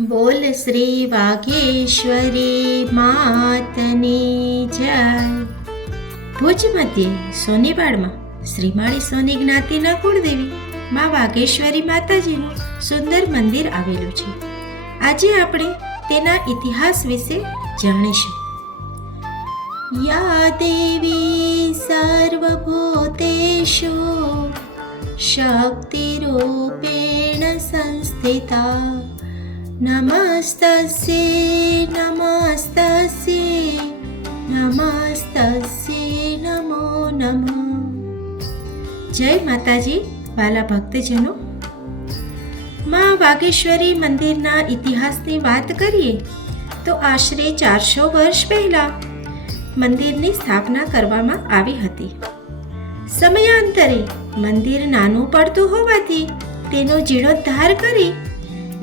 બોલ શ્રી વાઘેશ્વરી માતની જય. ભુજ મધ્યે સોનીવાડમાં શ્રીમાળી સોની જ્ઞાતિના કુળદેવી માં વાઘેશ્વરી માતાજીનું સુંદર મંદિર આવેલું છે. આજે આપણે તેના ઇતિહાસ વિશે જાણીશું. યા દેવી સર્વભૂતેષુ શક્તિરૂપેણ સંસ્થિતા નમસ્તસ્યે નમસ્તસ્યે નમસ્તસ્યે નમો નમઃ. જય માતાજી. વાલા ભક્તજનો, માં વાઘેશ્વરી મંદિરના ઇતિહાસની વાત કરીએ તો આશરે 400 વર્ષ પહેલા મંદિરની સ્થાપના કરવામાં આવી હતી. સમયાંતરે મંદિર નાનું પડતું હોવાથી તેનો જીર્ણોદ્ધાર કરી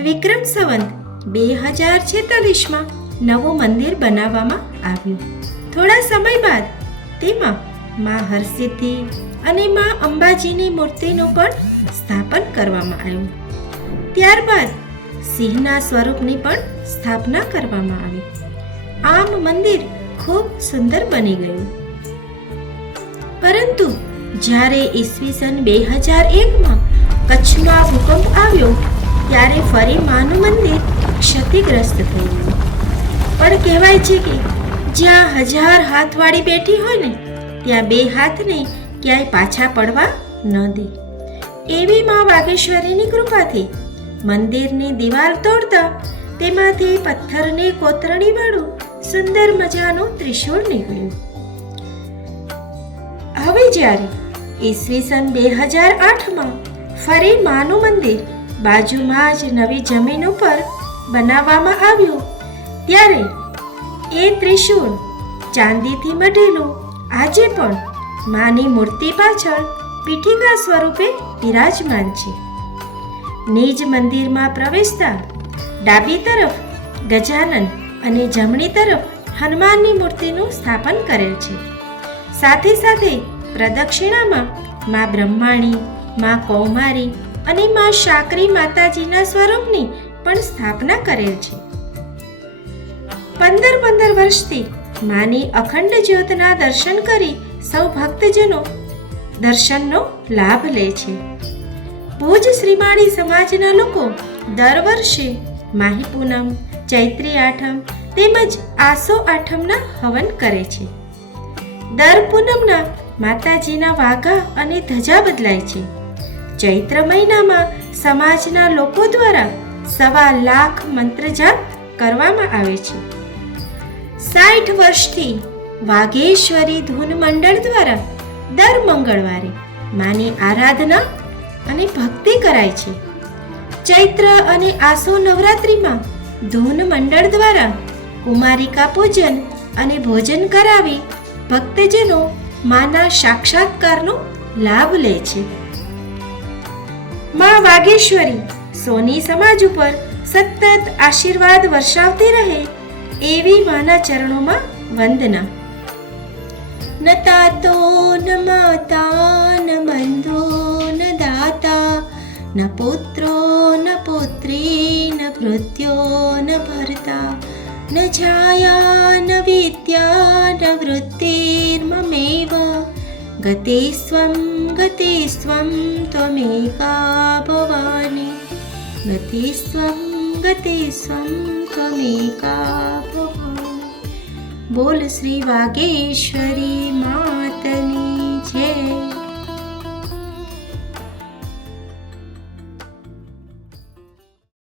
વિક્રમ સંવત 2046માં નવું મંદિર બનાવવામાં આવ્યું. થોડા સમય બાદ તેમાં માં હરસિદ્ધિ અને માં અંબાજીની મૂર્તિનું પણ સ્થાપન કરવામાં આવ્યું. ત્યારબાદ સિંહના સ્વરૂપની પણ સ્થાપના કરવામાં આવી. આમ મંદિર ખૂબ સુંદર બની ગયું. પરંતુ જ્યારે ઈસવીસન 2001માં કચ્છમાં ભૂકંપ આવ્યો ત્યારે ફરી માનું મંદિર ક્ષતિગ્રસ્ત થઈ ગયું. પણ કહેવાય છે કે જ્યાં 1000 હાથવાળી બેઠી હોય ને ત્યાં 2 હાથને ક્યાંય પાછા પડવા ન દે. એવી માં વાઘેશ્વરીની કૃપાથી મંદિરની દિવાલ તોડતા તેમાંથી પથ્થરની કોતરણીવાળું સુંદર મજાનું ત્રિશૂળ નીકળ્યું. હવે જ્યારે ઈસવીસન 2008માં ફરી માનું મંદિર બાજુમાં જ નવી જમીન ઉપર બનાવવામાં આવ્યું ત્યારે એ ત્રિશૂળ ચાંદીથી મઢેલું આજે પણ માની મૂર્તિ પાછળ પીઠિકા સ્વરૂપે બિરાજમાન છે. નિજ મંદિરમાં પ્રવેશતા ડાબી તરફ ગજાનન અને જમણી તરફ હનુમાનની મૂર્તિનું સ્થાપન કરેલ છે. સાથે સાથે પ્રદક્ષિણામાં માં બ્રહ્માણી, માં કૌમારી અને માં શાકરી માતાજીના સ્વરૂપની પણ સ્થાપના કરેલ છે. 15 વર્ષથી માની અખંડ જ્યોતના દર્શન કરી સૌ ભક્તજનો દર્શનનો લાભ લે છે. ભુજ શ્રીમાળી સમાજના લોકો દર વર્ષે માહી પૂનમ, ચૈત્રી આઠમ તેમજ આસો આઠમના હવન કરે છે. દર પૂનમના માતાજીના વાઘા અને ધજા બદલાય છે. ચૈત્ર મહિનામાં સમાજના લોકો દ્વારા 1.25 લાખ મંત્ર જાપ કરવામાં આવે છે. 60 વર્ષથી વાઘેશ્વરી ધૂન મંડળ દ્વારા દર મંગળવારે માની આરાધના અને ભક્તિ કરાય છે. ચૈત્ર અને આસો નવરાત્રિમાં ધૂન મંડળ દ્વારા કુમારિકા પૂજન અને ભોજન કરાવી ભક્તજનો માના સાક્ષાત્કારનો લાભ લે છે. માં વાઘેશ્વરી સોની સમાજ ઉપર સતત આશીર્વાદ વર્ષાવતી રહે એવી માના ચરણોમાં વંદના. ન તાતો ન માતા ન બંધો ન દાતા ન પુત્રો ન પુત્રી ન ભૃત્યો ન ભર્તા ન છાયા ન વિદ્યા ન વૃત્તિર્મમેવ ગતિસ્વં ગતિસ્વં ત્વમેકા ભવાની ગતિસ્વં ગતિસ્વં ત્વમેકા ભવાની. બોલ શ્રી વાઘેશ્વરી માં